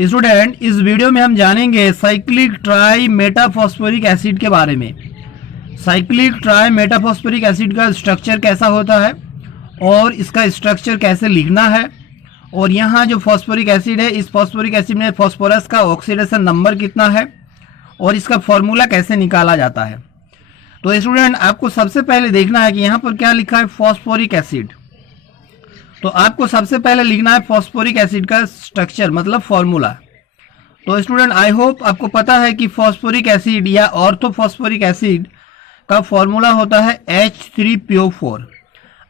Student, इस video में हम जानेंगे साइक्लिक ट्राई मेटाफॉस्फोरिक एसिड के बारे में। साइक्लिक ट्राई मेटाफॉस्फोरिक एसिड का स्ट्रक्चर कैसा होता है और इसका स्ट्रक्चर कैसे लिखना है, और यहाँ जो फॉस्फोरिक एसिड है, इस फॉस्फोरिक एसिड में फॉस्फोरस का ऑक्सीडेशन नंबर कितना है और इसका फॉर्मूला कैसे निकाला जाता है। तो स्टूडेंट, आपको सबसे पहले देखना है कि यहाँ पर क्या लिखा है, फॉस्फोरिक एसिड। तो आपको सबसे पहले लिखना है फॉस्फोरिक एसिड का स्ट्रक्चर, मतलब फॉर्मूला। तो स्टूडेंट, आई होप आपको पता है कि फॉस्फोरिक एसिड या ऑर्थोफॉस्फोरिक एसिड का फॉर्मूला होता है H3PO4।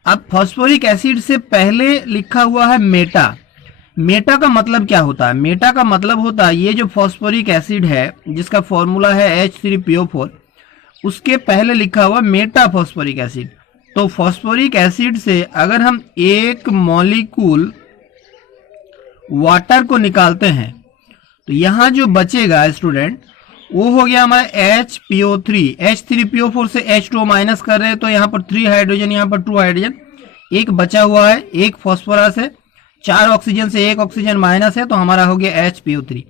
अब फॉस्फोरिक एसिड से पहले लिखा हुआ है मेटा। मेटा का मतलब क्या होता है? मेटा का मतलब होता है ये जो फॉस्फोरिक एसिड है जिसका फॉर्मूला है H3PO4, उसके पहले लिखा हुआ मेटा फॉस्फोरिक एसिड। तो फॉस्फोरिक एसिड से अगर हम एक मॉलिक्यूल वाटर को निकालते हैं तो यहाँ जो बचेगा स्टूडेंट, वो हो गया हमारा HPO3। H3PO4 से H2 माइनस कर रहे हैं तो यहाँ पर 3 हाइड्रोजन, यहाँ पर 2 हाइड्रोजन, एक बचा हुआ है, एक फॉस्फोरस है, 4 ऑक्सीजन से 1 ऑक्सीजन माइनस है, तो हमारा हो गया HPO3।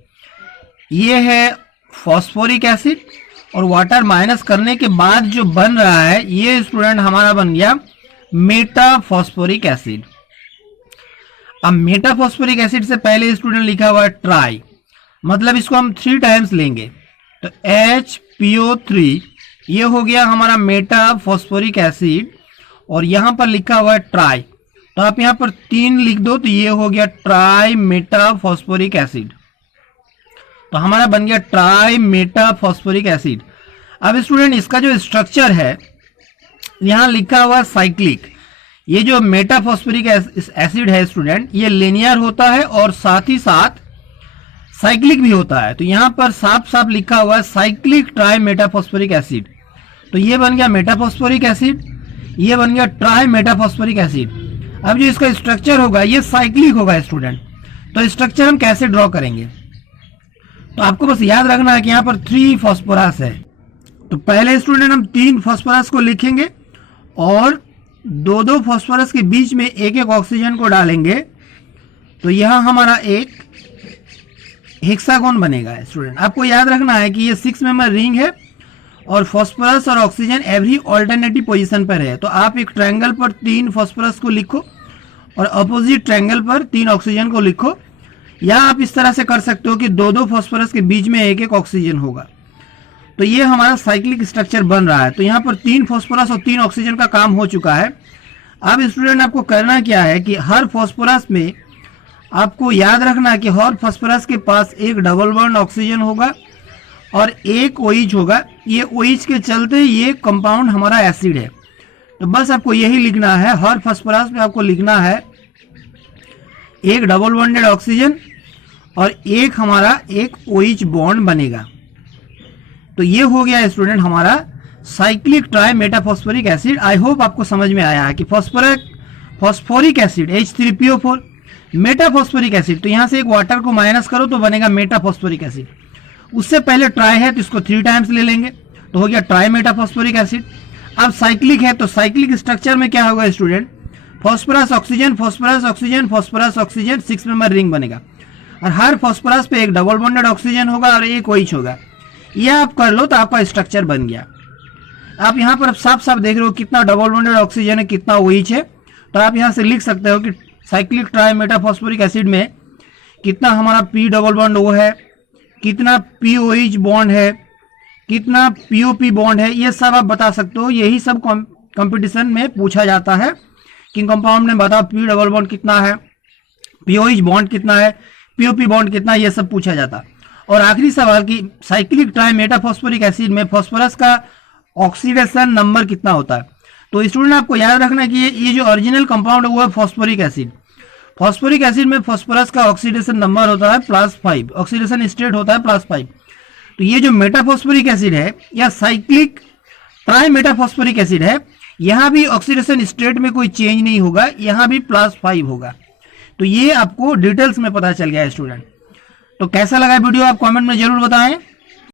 ये है फॉस्फोरिक एसिड, और वाटर माइनस करने के बाद जो बन रहा है ये स्टूडेंट हमारा बन गया मेटाफॉस्फोरिक एसिड। अब मेटाफॉस्फोरिक एसिड से पहले स्टूडेंट लिखा हुआ है ट्राई, मतलब इसको हम 3 टाइम्स लेंगे तो HPO3 ये हो गया हमारा मेटाफॉस्फोरिक एसिड, और यहां पर लिखा हुआ है ट्राई, तो आप यहां पर 3 लिख दो तो ये हो गया ट्राई मेटाफॉस्फोरिक एसिड। तो हमारा बन गया ट्राई मेटाफॉस्फोरिक एसिड। अब स्टूडेंट, इसका जो स्ट्रक्चर है यहां लिखा हुआ साइक्लिक। ये जो मेटाफॉस्फोरिक एसिड है स्टूडेंट, ये लिनियर होता है और साथ ही साथ साइक्लिक भी होता है। तो यहां पर साफ साफ लिखा हुआ है साइक्लिक ट्राई मेटाफॉस्फोरिक एसिड। तो ये बन गया मेटाफॉस्फोरिक एसिड, ये बन गया ट्राई मेटाफॉस्फोरिक एसिड। अब जो इसका स्ट्रक्चर होगा ये साइक्लिक होगा स्टूडेंट। तो स्ट्रक्चर हम कैसे ड्रॉ करेंगे? तो आपको बस याद रखना है कि यहाँ पर 3 फॉस्फोरस है। तो पहले स्टूडेंट हम 3 फॉस्फोरस को लिखेंगे और 2-2 फॉस्फोरस के बीच में 1-1 ऑक्सीजन को डालेंगे, तो यहाँ हमारा एक हेक्सागोन बनेगा स्टूडेंट। आपको याद रखना है कि ये 6 मेंबर रिंग है और फॉस्फोरस और ऑक्सीजन एवरी ऑल्टरनेटिव पोजीशन पर है। तो आप एक ट्रायंगल पर 3 फॉस्फोरस को लिखो और अपोजिट ट्रायंगल पर 3 ऑक्सीजन को लिखो, या आप इस तरह से कर सकते हो कि 2-2 फॉस्फोरस के बीच में 1-1 ऑक्सीजन होगा। तो ये हमारा साइक्लिक स्ट्रक्चर बन रहा है। तो यहाँ पर 3 फॉस्फोरस और 3 ऑक्सीजन का काम हो चुका है। अब स्टूडेंट, आपको करना क्या है कि हर फॉस्फोरस में आपको याद रखना कि हर फॉस्फोरस के पास एक डबल बॉन्ड ऑक्सीजन होगा और एक OH होगा। ये OH के चलते ये कंपाउंड हमारा एसिड है। तो बस आपको यही लिखना है, हर फॉस्फोरस में आपको लिखना है एक डबल बॉन्डेड ऑक्सीजन और एक हमारा एक OH बॉन्ड बनेगा। तो ये हो गया स्टूडेंट हमारा cyclic try metaphosphoric acid. I hope आपको समझ में आया है कि phosphoric acid H3PO4, metaphosphoric acid, तो यहाँ से एक वाटर को माइनस करो तो बनेगा मेटाफॉस्फोरिक एसिड। उससे पहले ट्राई है तो इसको 3 टाइम्स ले लेंगे तो हो गया ट्राई मेटाफॉस्फोरिक एसिड। अब साइक्लिक है तो साइक्लिक स्ट्रक्चर में क्या होगा student, phosphorus oxygen phosphorus oxygen phosphorus oxygen 6 member ring बनेगा, और हर फॉस्फोरस पे एक डबल बॉन्डेड ऑक्सीजन होगा और एक OH होगा। यह आप कर लो तो आपका स्ट्रक्चर बन गया। आप यहाँ पर साफ साफ देख रहे हो कितना डबल बॉन्डेड ऑक्सीजन है, कितना OH है। तो आप यहाँ से लिख सकते हो कि साइक्लिक ट्राई मेटाफॉस्फोरिक एसिड में कितना हमारा P डबल बॉन्ड O है, कितना POH बॉन्ड है, कितना POP बॉन्ड है, ये सब आप बता सकते हो। यही सब कंपटीशन में पूछा जाता है कि कंपाउंड में बताओ P डबल बॉन्ड कितना है, POH बॉन्ड कितना है, POP बॉन्ड कितना है, ये सब पूछा जाता। और आखिरी सवाल कि साइक्लिक ट्राई मेटाफॉस्फोरिक एसिड में फॉस्फोरस का ऑक्सीडेशन नंबर कितना होता है। तो स्टूडेंट, आपको याद रखना है कि ये जो ओरिजिनल कंपाउंड है वो है फॉस्फोरिक एसिड। फॉस्फोरिक एसिड में फॉस्फोरस का ऑक्सीडेशन नंबर होता है +5, ऑक्सीडेशन स्टेट होता है +5। तो ये जो मेटाफॉस्फोरिक एसिड है या साइक्लिक ट्राई मेटाफॉस्फोरिक एसिड है, यहाँ भी ऑक्सीडेशन स्टेट में कोई चेंज नहीं होगा, यहाँ भी +5 होगा। तो ये आपको डिटेल्स में पता चल गया है स्टूडेंट। तो कैसा लगा वीडियो आप कमेंट में जरूर बताएं।